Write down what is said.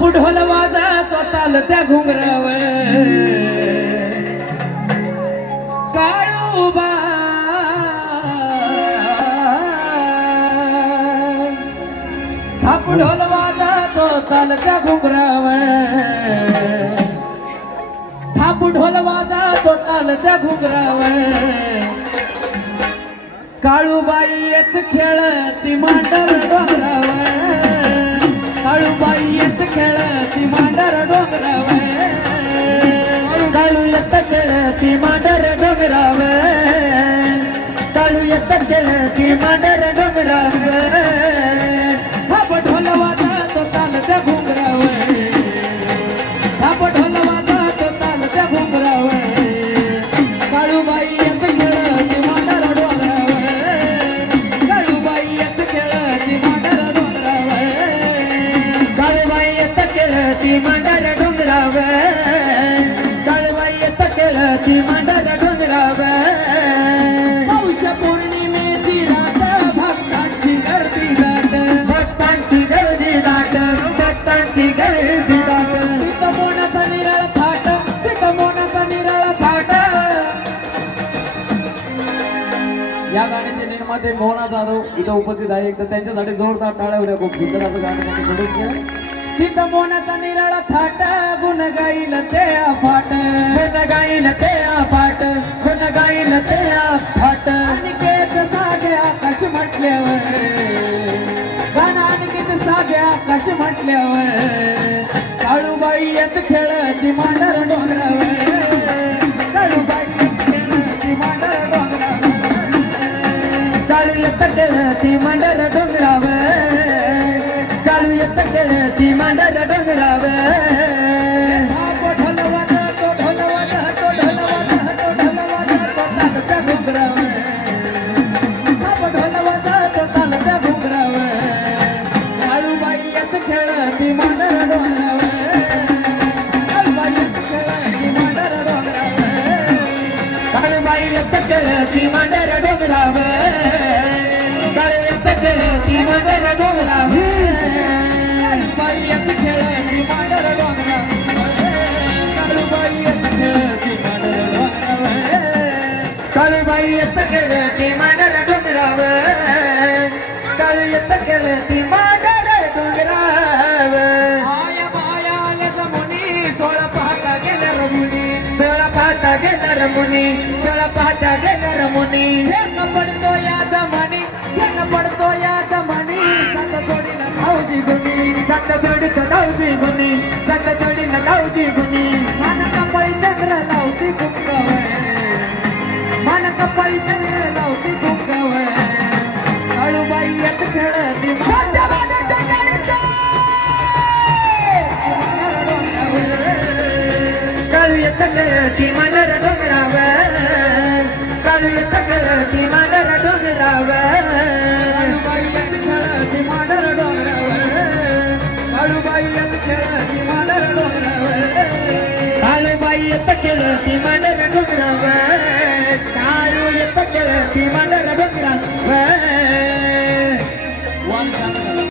थाप ढोल वाजतो चालत्या घुंगरावर काळूबा थाप ढोल वाजतो चालत्या घुंगरावर थाप ढोल वाजतो चालत्या घुंगरावर काळूबाई येत खेळती मांडर डोंगरावर काळूबाई येत खेळती मांडर डोंगरावर काळू येत खेळती मांडर डोंगरावर काळू येत खेळती मांडर डोंगरावर थाप ढोल वाजतो चालत्या घुंगरावर थाप ढोल वाजतो चालत्या घुंगरावर काळूबाई येत खेळती मांडर डोंगरावर काळूबाई येत खेळती मांडर डोंगरावर काळूबाई येत खेळती मांडर डोंगरावर काळूबाई येत खेळती मांडर डोंगरावर पौष पौर्णिमेची रात भक्तांची गर्दी दाट भक्तांची गर्दी दाट भक्तांची गर्दी दाट तिथं मोनाचा निराळा थाट तिथं मोनाचा निराळा थाट या गाण्याचे निर्माते मोहना जाधव इथं उपस्थित आहे तर त्यांच्यासाठी जोरदार टाळ्या उद्या खूप सुंदर असं गाणं त्यांनी प्रोड्यूस केलं तिथं मोनाचा निराळा थाट गुण गाईल ते फाट गुण गाईल ते फाट गुण गाईल ते फाट अनिकेत सागे आकाश म्हटल्यावर गाणं अनिकेत सागे आकाश म्हटल्यावर काळूबाई येत खेळती मांडर डोंगरावर काळूबाई येत खेळती मांडर डोंगरावर काळू येत खेळती मांडर डोंगरावर काळू येत खेळती मांडर डोंगरावर थाप ढोल वाजतो ढोल वाजतो ढोल वाजतो ढोल वाजतो चालत्या घुंगरावर थाप ढोल वाजतो चालत्या घुंगरावर काळूबाई येत खेळती मांडर डोंगरावर काळूबाई येत खेळती मांडर डोंगरावर काळूबाई येत खेळती मांडर डोंगरावर काळू येत खेळती मांडर डोंगरावर काळूबाई येत खेळती मांडर डोंगरावर काळूबाई येत खेळती मांडर डोंगरावर काळूबाई येत खेळती मांडर डोंगरावर काळू येत खेळती मांडर डोंगरावर माया माया आल्या जमुनी सोळा पाहता गेल्या रमुनी सोळा पाहता गेला रमुनी सोळा पाहता गेला रमुनी घेणं पडतो या जमानी घेणं पडतो या जमानी संग जोडीला भाऊजी गुणी संग जोडीचं धावजी गुणी संग जोडीला धावजी गुणी मन कपाळी चंद्र लावती कुंकवय मन कपाळी चंद्र लावती कुंकवय काळूबाई येत खेळती काळू येत खेळती मांडर डोंगरावर काळू येत खेळती मांडर डोंगरावर काळूबाई येत खेळती मांडर डोंगरावर काळूबाई येत खेळती मांडर डोंगरावर